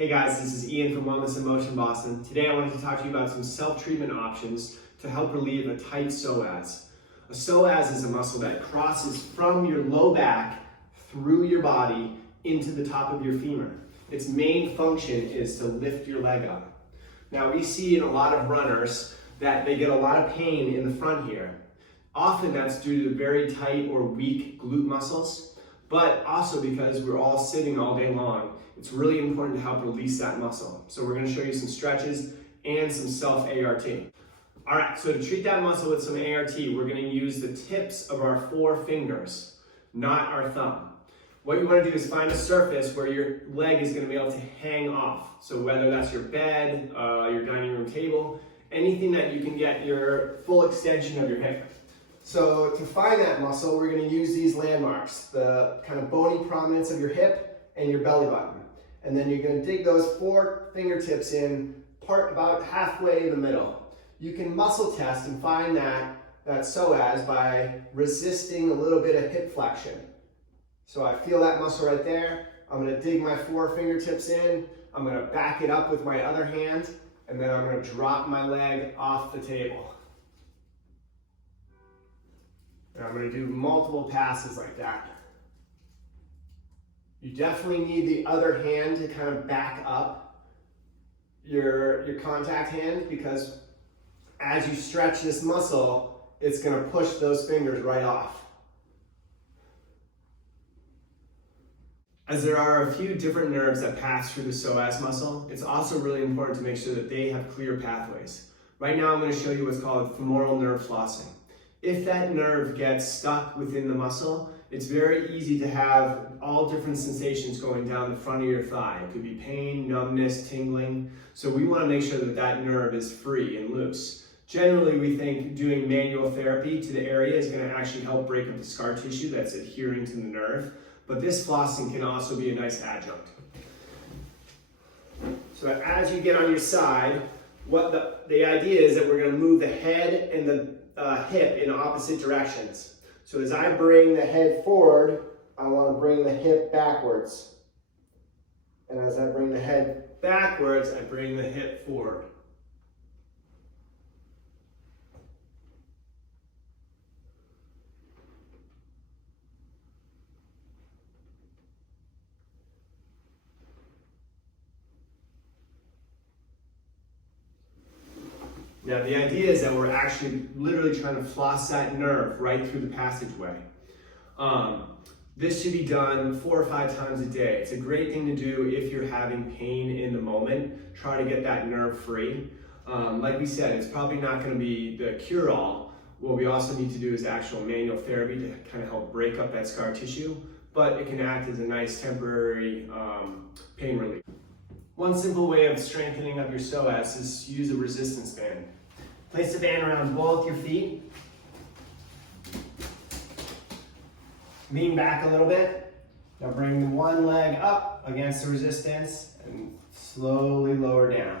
Hey guys, this is Ian from Wellness in Motion Boston. Today I wanted to talk to you about some self-treatment options to help relieve a tight psoas. A psoas is a muscle that crosses from your low back through your body into the top of your femur. Its main function is to lift your leg up. Now we see in a lot of runners that they get a lot of pain in the front here. Often that's due to very tight or weak glute muscles, but also because we're all sitting all day long. It's really important to help release that muscle. So we're going to show you some stretches and some self-ART. All right, so to treat that muscle with some ART, we're going to use the tips of our 4 fingers, not our thumb. What you want to do is find a surface where your leg is going to be able to hang off. So whether that's your bed, your dining room table, anything that you can get your full extension of your hip. So to find that muscle, we're going to use these landmarks, the kind of bony prominence of your hip and your belly button. And then you're going to dig those 4 fingertips in, part about halfway in the middle. You can muscle test and find that psoas by resisting a little bit of hip flexion. So I feel that muscle right there. I'm going to dig my 4 fingertips in. I'm going to back it up with my other hand, and then I'm going to drop my leg off the table. And I'm going to do multiple passes like that. You definitely need the other hand to kind of back up your contact hand, because as you stretch this muscle, it's going to push those fingers right off. As there are a few different nerves that pass through the psoas muscle, it's also really important to make sure that they have clear pathways. Right now I'm going to show you what's called femoral nerve flossing. If that nerve gets stuck within the muscle, it's very easy to have all different sensations going down the front of your thigh. It could be pain, numbness, tingling. So we want to make sure that that nerve is free and loose. Generally, we think doing manual therapy to the area is going to actually help break up the scar tissue that's adhering to the nerve. But this flossing can also be a nice adjunct. So as you get on your side, what the idea is that we're going to move the head and the hip in opposite directions. So as I bring the head forward, I want to bring the hip backwards. And as I bring the head backwards, I bring the hip forward. Now the idea is that we're actually literally trying to floss that nerve right through the passageway. This should be done 4 or 5 times a day. It's a great thing to do if you're having pain in the moment. Try to get that nerve free. Like we said, it's probably not going to be the cure-all. What we also need to do is actual manual therapy to kind of help break up that scar tissue, but it can act as a nice temporary pain relief. One simple way of strengthening up your psoas is to use a resistance band. Place the band around both your feet. Lean back a little bit. Now bring one leg up against the resistance and slowly lower down.